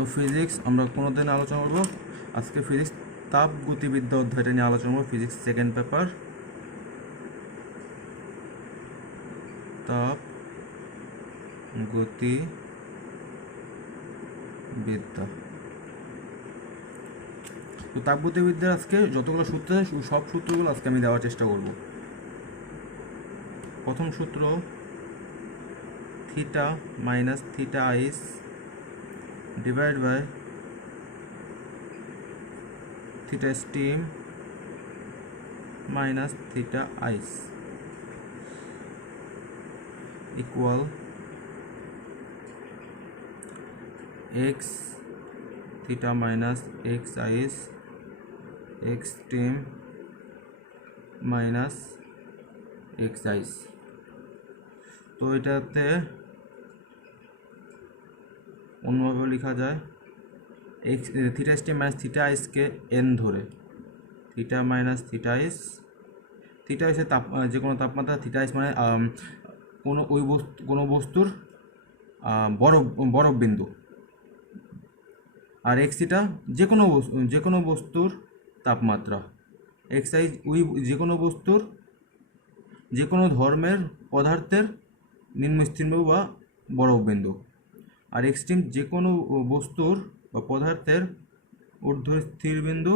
তো ফিজিক্স আমরা কোনো দিন আলোচনা করবো। আজকে ফিজিক্স তাপ গতিবিদ্যা অধ্যায়টা নিয়ে আলোচনা করবো। ফিজিক্স সেকেন্ড পেপার, তাপ গতিবিদ্যা। তো তাপগতিবিদ্যার আজকে যতগুলো সূত্র আছে সব সূত্রগুলো আজকে আমি দেওয়ার চেষ্টা করব। প্রথম সূত্র theta minus theta ice divide by theta steam minus theta ice equal x theta minus x ice X steam minus x ice. তো এটাতে অন্যভাবে লেখা যায় X theta steam minus theta আইসকে এন ধরে theta minus theta ice, theta আইসের যে কোনো তাপমাত্রা, থিটা আইস মানে কোনো বস্তুর বরফ বিন্দু, আর এক্স থিটা যে কোনো বস্তুর তাপমাত্রা, এক্স আই যে কোনো বস্তুর যে কোনো ধর্মের পদার্থের নিম্ন স্থিরবিন্দু বা বরফ বিন্দু, আর এক্সট্রিম যে কোনো বস্তুর বা পদার্থের ঊর্ধ্ব স্থিরবিন্দু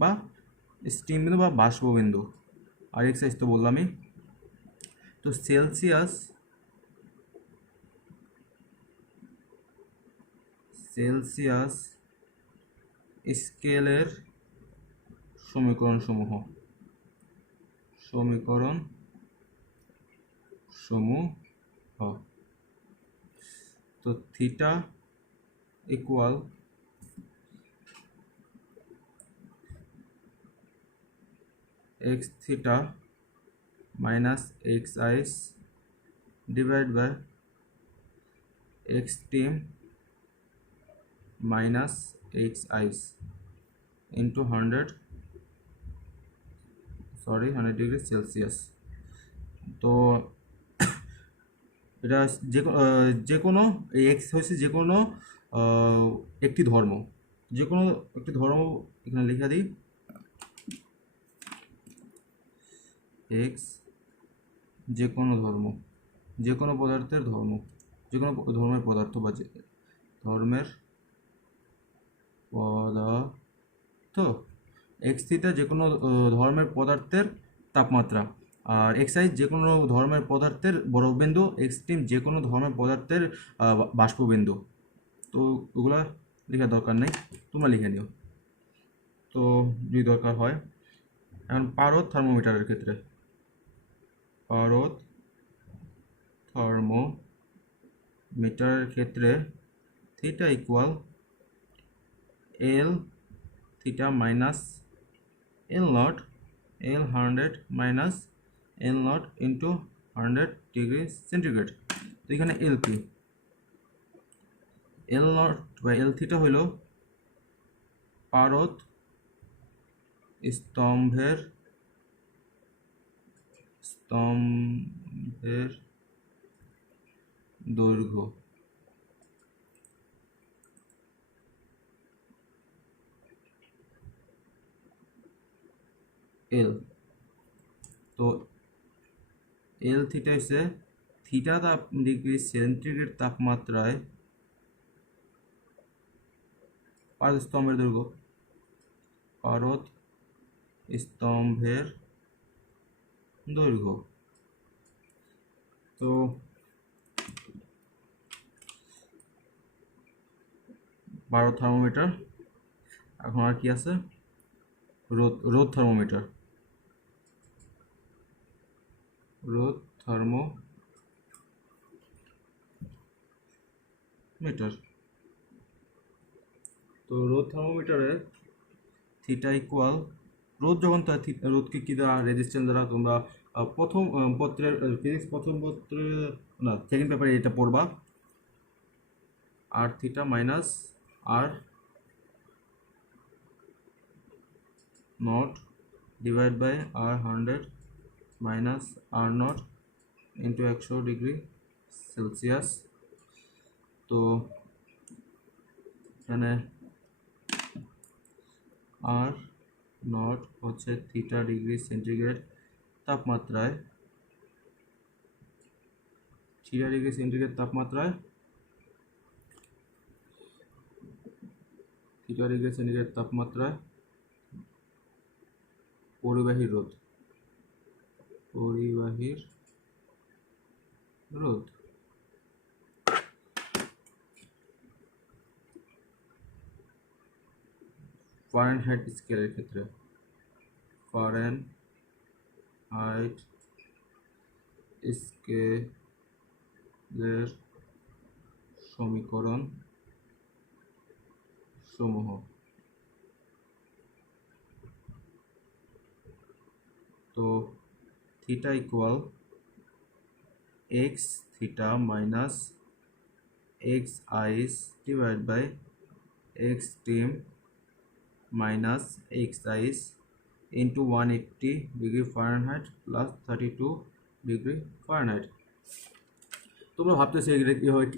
বা স্টিম বিন্দু বা বাষ্পবিন্দু, আর এক্স আইস তো বললামই। তো সেলসিয়াস স্কেলের সমীকরণ সমূহ। তো theta equal x theta minus x ice divide by x steam minus x ice into 100 degree Celsius. তো এটা যে কোনো এই এক্স হচ্ছে যে কোনো একটি ধর্ম, এখানে লেখা দিই এক্স যে কোনো ধর্ম, যে কোনো পদার্থের ধর্ম, যে কোনো ধর্মের পদার্থ বা ধর্মের পদার্থ, এক্স থিটা যে কোনো ধর্মের পদার্থের তাপমাত্রা, আর এক্স আই যে কোনো ধর্মের পদার্থের বরফবিন্দু, এক্সট্রিম যে কোনো ধর্মের পদার্থের বাষ্পবিন্দু। তো ওগুলা লেখার দরকার নেই, তোমরা লিখে নিও তো যদি দরকার হয়। এখন পারদ থার্মোমিটারের ক্ষেত্রে theta equal L theta minus L not 100 100 degree centigrade. তো এখানে এল কি, এল নট বা এল থিটা হইল পারদ স্তম্ভের দৈর্ঘ্য। এল তো এল থিটা হচ্ছে থিটা ডিগ্রি সেন্টিগ্রেড তাপমাত্রায় পারদ স্তম্ভের দৈর্ঘ্য, পারদ স্তম্ভের দৈর্ঘ্য। তো পারদ থার্মোমিটার। এখন আর কি আছে, রোদ থার্মোমিটার। তো রোদ থার্মোমিটারে থিটা ইকুয়াল রোদ যখন রোদকে কি দ্বারা রেজিস্ট্যান্স দ্বারা তোমরা প্রথম পত্রের ফিজিক্স প্রথম পত্রের না সেকেন্ড পেপারে এটা পড়বা, R theta minus R nought divide by R 100 minus R nought into 100 degree Celsius. তো এখানে আর নট হচ্ছে থিটা ডিগ্রি সেন্টিগ্রেড তাপমাত্রায়, থিটা ডিগ্রি সেন্টিগ্রেড তাপমাত্রায়, থিটা ডিগ্রি সেন্টিগ্রেড তাপমাত্রায় পরিবাহীর রোধ, পরিবাহীর রোধ। ফারেনহাইট স্কেলের ক্ষেত্রে ফারেনহাইট স্কেলের সমীকরণ সমূহ। তো theta equal x theta minus x ice divide by x steam minus x ice into 180 degree Fahrenheit plus 32 degree Fahrenheit. তোমরা ভাবতেছো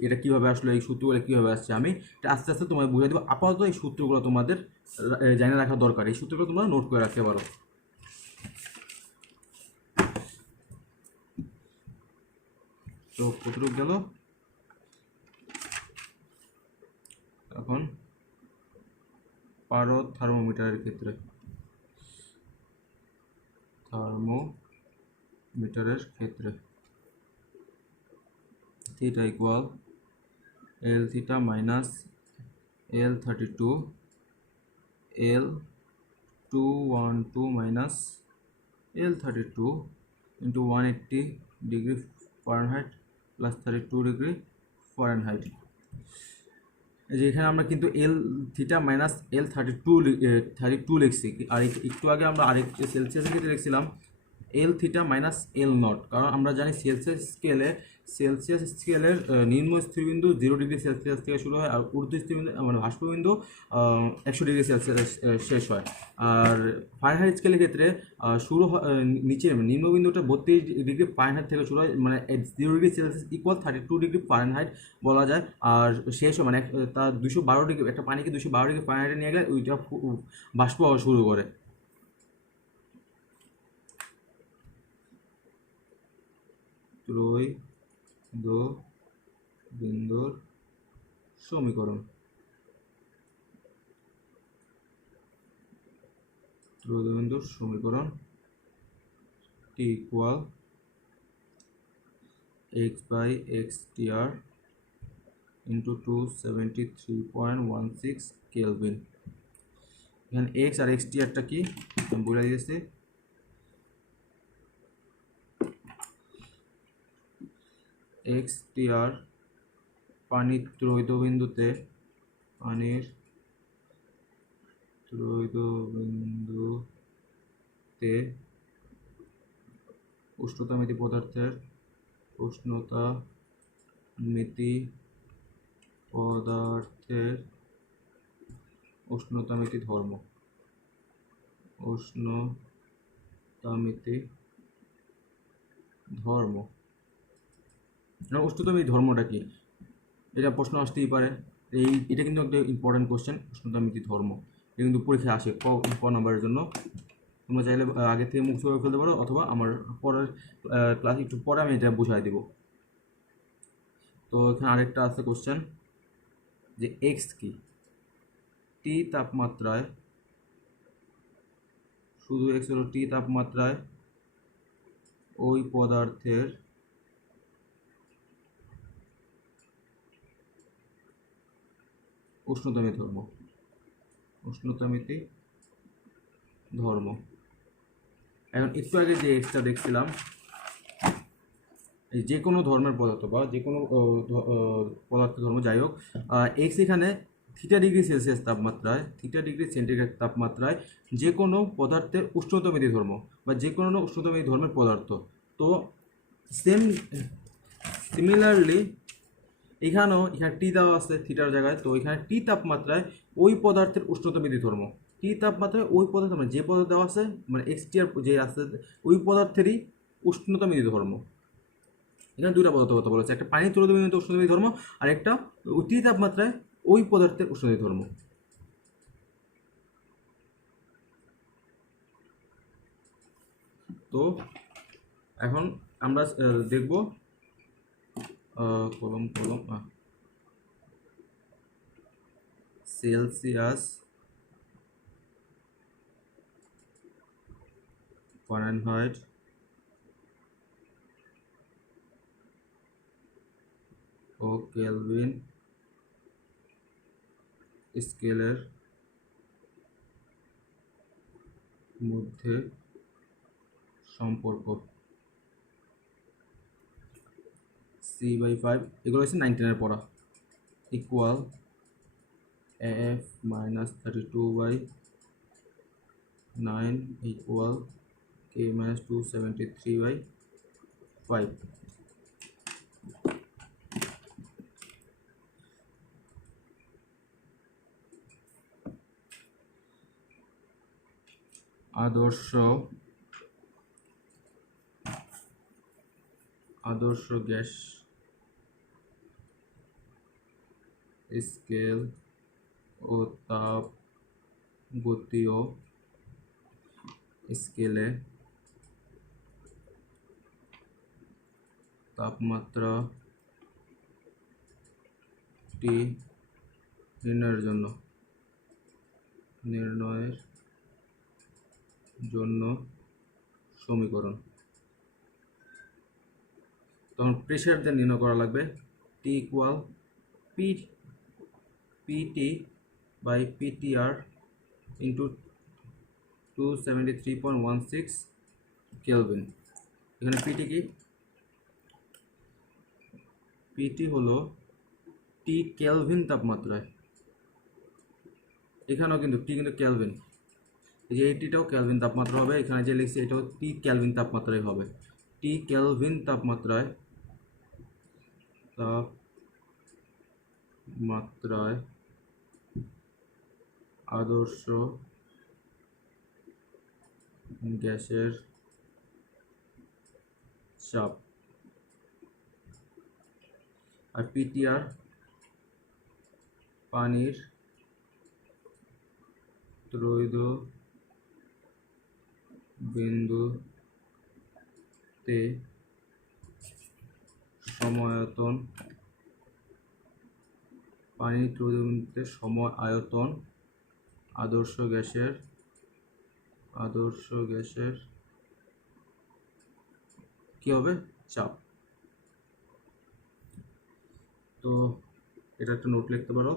এটা কীভাবে আসলে এই সূত্রগুলো কীভাবে আসছে, আমি এটা আস্তে আস্তে তোমায় বুঝিয়ে দেবো। আপাতত এই সূত্রগুলো তোমাদের জানে রাখা দরকার, এই সূত্রগুলো তোমরা নোট করে রাখতে পারো। তো কতটুকু গেল, এখন পারদ থার্মোমিটারের ক্ষেত্রে, থার্মোমিটারের ক্ষেত্রে থিটা ইকুয়াল এল থিটা মাইনাস এল 32 এল 212 minus L 32 into 180 degree Fahrenheit plus 32 degree Fahrenheit. এই যে এখানে আমরা কিন্তু এল থিটা মাইনাস এল 32 লিখছি, আর একটু আগে আমরা আরেকটি সেলসিয়াসের ক্ষেত্রে লিখছিলাম এল থিটা মাইনাস এল নট, কারণ আমরা জানি সেলসিয়াস স্কেলের নিম্ন স্থিরবিন্দু 0 ডিগ্রি সেলসিয়াস থেকে শুরু হয়, আর ঊর্ধ্ব স্থিরবিন্দু মানে বাষ্পবিন্দু 100 ডিগ্রি সেলসিয়াস শেষ হয়। আর ফারেনহাইট স্কেলের ক্ষেত্রে শুরু নিচে নিম্নবিন্দুটা 32 ডিগ্রি ফারেনহাইট থেকে শুরু হয়, মানে 0 degree Celsius equal 32 degree Fahrenheit বলা যায়। আর শেষ হয় মানে তার 212 ডিগ্রি, একটা পানিকে 212 ডিগ্রি ফারেনহাইটে নিয়ে গেলে ওইটা বাষ্প হওয়া শুরু করে। বিন্দুর সমীকরণ, বিন্দুর সমীকরণ T equal X by X TR into 273.16 kelvin. এখানে এক্স আর এক্স টিআরটা কি বলে দিয়েছে, এক্স টিআর পানির ত্রৈধবিন্দুতে, পানির ত্রৈধবিন্দুতে উষ্ণতামিতি পদার্থের উষ্ণতামিতি ধর্ম, উষ্ণতামিতি ধর্মটা কি, এটা প্রশ্ন আসতেই পারে। এটা কিন্তু একটা ইম্পর্টেন্ট কোশ্চেন, উষ্ণতামিতি ধর্ম। এটা কিন্তু পরীক্ষায় আসে ক নম্বরের জন্য। তোমরা চাইলে আগে থেকে মুখস্থ করে ফেলতে পারো, অথবা আমার পরের ক্লাস একটু পরে আমি এটা বুঝাই দেব। তো এখানে আরেকটা আছে কোশ্চেন যে এক্স কি, টি তাপমাত্রায়, শুধু এক্স হলো টি তাপমাত্রায় ওই পদার্থের উষ্ণতামিতি ধর্ম। এখন একটু আগে যে এক্সটা দেখছিলাম, এই যে কোনো ধর্মের পদার্থ বা যে কোনো পদার্থ ধর্ম যাই হোক, এক্স এখানে থিটা ডিগ্রি সেলসিয়াস তাপমাত্রায়, থিটা ডিগ্রি সেন্টিগ্রেড তাপমাত্রায় যে কোনো পদার্থের উষ্ণতামিতি ধর্ম বা যে কোনো উষ্ণতামিতি ধর্মের পদার্থ। তো সিমিলারলি এখানে টি দেওয়া আছে থিটার জায়গায়, তো এখানে টি তাপমাত্রায় ওই পদার্থের উষ্ণতামিতি ধর্ম, টি তাপমাত্রায় ওই পদার্থ মানে যে পদার্থ দেওয়া আছে, মানে এক্স টি আর যে আছে ওই পদার্থেরই উষ্ণতামিতি ধর্ম। এখানে দুইটা পদার্থ কথা বলেছে, একটা পানির ত্রৈধবিন্দুতে উষ্ণতামিতি ধর্ম, আর একটা টি তাপমাত্রায় ওই পদার্থের উষ্ণতা ধর্ম। তো এখন আমরা দেখব কলম কলম সেলসিয়াস, ফারেনহাইট, ও কেলভিন স্কেলের মধ্যে সম্পর্ক C/5, এগুলো হচ্ছে 19-এর পড়া, ইকুয়াল F - 32/9 ইকুয়াল K - 273/5। আদর্শ গ্যাস স্কেল ও তাপ গতীয় স্কেলে তাপমাত্রা টি নির্ণয়ের জন্য সমীকরণ। তখন প্রেশার দিয়ে নির্ণয় করা লাগবে, T equal PT/PTR into 273.16 kelvin. এখানে পিটি কি? পিটি হলো টি কেলভিন তাপমাত্রায়, এখানেও কিন্তু টি কিন্তু কেলভিন, এই যে এইটিটাও কেলভিন তাপমাত্রা হবে, এখানে যে লিখছি এটাও টি কেলভিন তাপমাত্রায় হবে। টি কেলভিন তাপমাত্রায় আদর্শ গ্যাসের চাপ, আর পিটিআর পানির ত্রৈধ বিন্দুতে সমায়তন, আদর্শ গ্যাসের কি হবে? চাপ। তো এটা একটা নোট লিখতে পারো,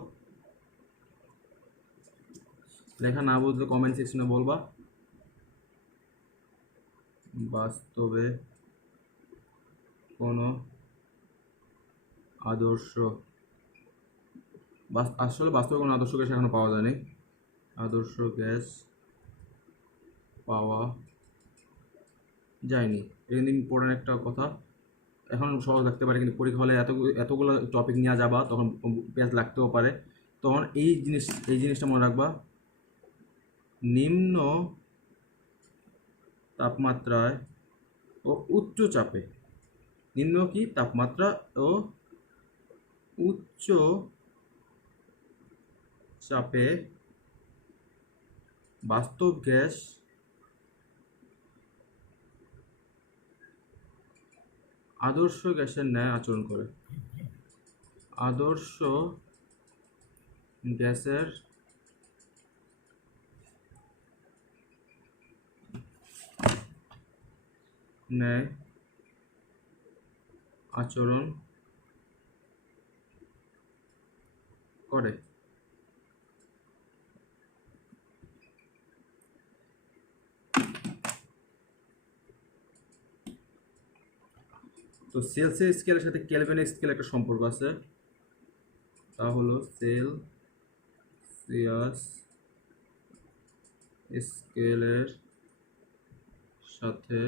লেখা না বুঝলে কমেন্ট সেকশনে বলবা। বাস্তবে কোনো আসলে বাস্তবে কোনো আদর্শ গ্যাস এখনো পাওয়া যায়নি, আদর্শ গ্যাস পাওয়া যায়নি। এটা কিন্তু ইম্পর্টেন্ট একটা কথা, এখন সহজ লাগতে পারে কিন্তু পরীক্ষা হলে এতগুলো টপিক নিয়ে যাবা, তখন পেজ লাগতেও পারে। তখন এই জিনিসটা মনে রাখবা, নিম্ন তাপমাত্রায় ও উচ্চ চাপে, নিম্ন কি তাপমাত্রা ও উচ্চ চাপে বাস্তব গ্যাস আদর্শ গ্যাসের ন্যায় আচরণ করে। আদর্শ গ্যাসের ন্যায় আচরণ করে। তো সেলসিয়াস স্কেলের সাথে কেলভিন স্কেল একটা সম্পর্ক আছে, তা হলো সেলসিয়াস স্কেলের সাথে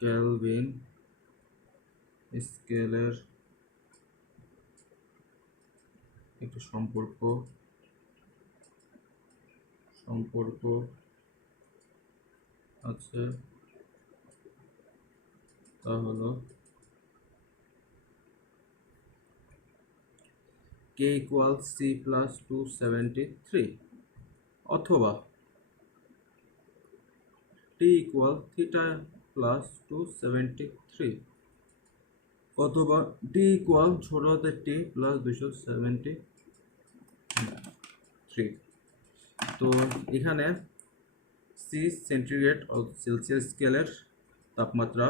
কেলভিন স্কেলের একটা সম্পর্ক আছে, তা হলো কে ইকুয়াল সি প্লাস 273, অথবা টি ইকুয়াল থিটা প্লাস 273, অথবা টি ইকুয়াল ছোট হাতের টি প্লাস 273। তো এখানে সি সেন্টিগ্রেড ও সেলসিয়াস স্কেলের তাপমাত্রা,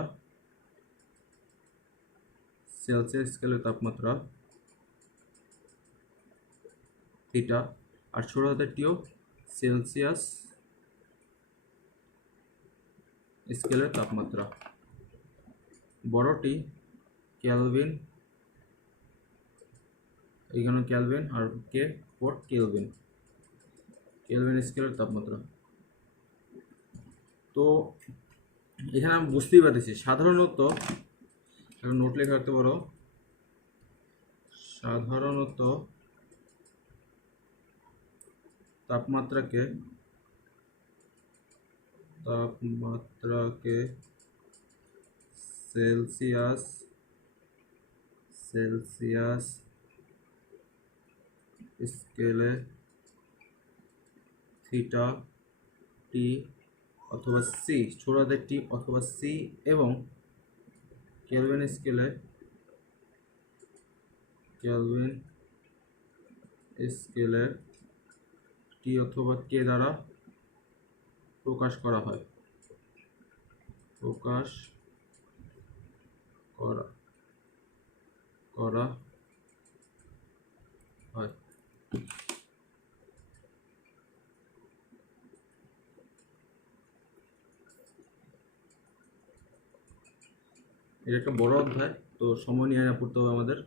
থিটা, আর ছোট হাতের টিও সেলসিয়াস স্কেলের তাপমাত্রা। বড়টি কেলভিন, এখানে কেলভিন, আর কে ফর কেলভিন স্কেলের তাপমাত্রা। তো এখানে আমি বুঝতেই পারতেছি সাধারণত, নোট লেখা রাখতে পারো, সাধারণত তাপমাত্রাকে সেলসিয়াস স্কেলে থিটা, টি অথবা সি, ছোট হাতের টি অথবা সি, এবং কেলভিন স্কেলে টি অথবা কে দ্বারা প্রকাশ করা হয়। এটা একটা বড় অধ্যায়, তো সময় নিয়ে পড়তে হবে আমাদের।